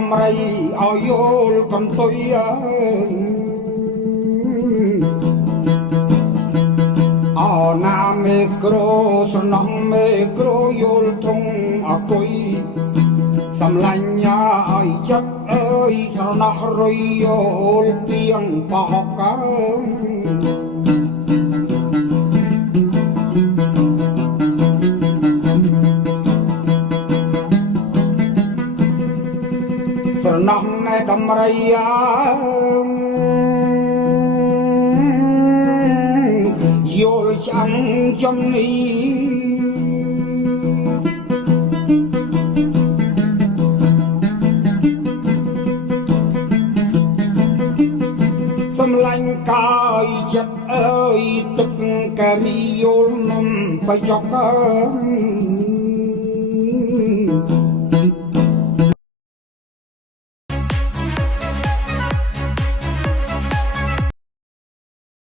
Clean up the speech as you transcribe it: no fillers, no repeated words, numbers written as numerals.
ដំរីឲ្យយល់កំទុយអណាមេក្រូសំណងមេក្រូយល់ធំអគុយសំឡាញ់ញ៉ាឲ្យចិត្តអើយស្រណោះរុយយល់ពីងបោះកើស្រណោះណែដំរីយល់ចាំចំនេះសំឡាញ់កាយចិត្តអើយទឹកការីយល់នំប្រយក